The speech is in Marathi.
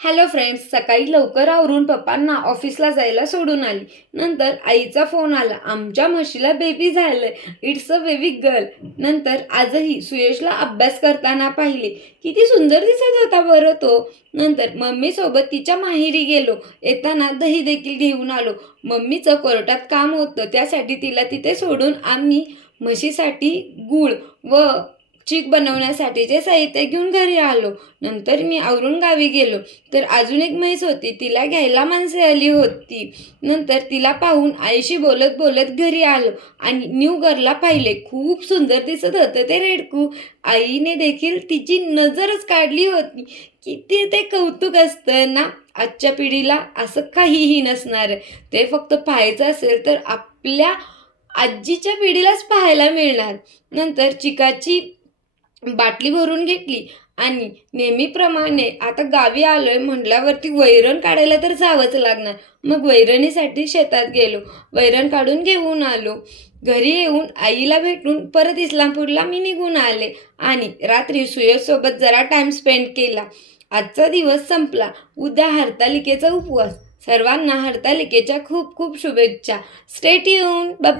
हॅलो फ्रेंड्स सकाळी लवकर आवरून पप्पांना ऑफिसला जायला सोडून आली. नंतर आईचा फोन आला. आमच्या म्हशीला बेबी झालंय. इट्स अ बेबी गर्ल नंतर आजही सुयशला अभ्यास करताना पाहिले. किती सुंदर दिसत होता बरं तो. नंतर मम्मीसोबत तिच्या माहेरी गेलो. येताना दही देखील घेऊन आलो. मम्मीचं कोर्टात काम होतं. त्यासाठी तिला तिथे सोडून आम्ही म्हशीसाठी गूळ व चीक बनवण्यासाठीचे साहित्य घेऊन घरी आलो. नंतर मी आवरून गावी गेलो. तर अजून एक म्हैस होती. तिला घ्यायला माणसे आली होती. नंतर तिला पाहून आईशी बोलत बोलत घरी आलो. आणि न्यू गर्लला पाहिले. खूप सुंदर दिसत होतं ते रेडकू. आईने देखील तिची नजरच काढली होती. किती ते कौतुक असतं ना? आजच्या पिढीला असं काहीही नसणार. आहे ते फक्त पाहायचं असेल तर आपल्या आजीच्या पिढीलाच पाहायला मिळणार. नंतर चिकाची बाटली भरून घेतली आणि नेहमीप्रमाणे आता गावी आलोय म्हटल्यावरती वैरण काढायला तर जावंच लागणार. मग वैरणीसाठी शेतात गेलो. वैरण काढून घेऊन आलो. घरी येऊन आईला भेटून परत इस्लामपूरला मी निघून आले आणि रात्री सुयशसोबत जरा टाइम स्पेंड केला. आजचा दिवस संपला. उद्या हरतालिकेचा उपवास. सर्वांना हरतालिकेच्या खूप खूप शुभेच्छा. स्टेट येऊन बाय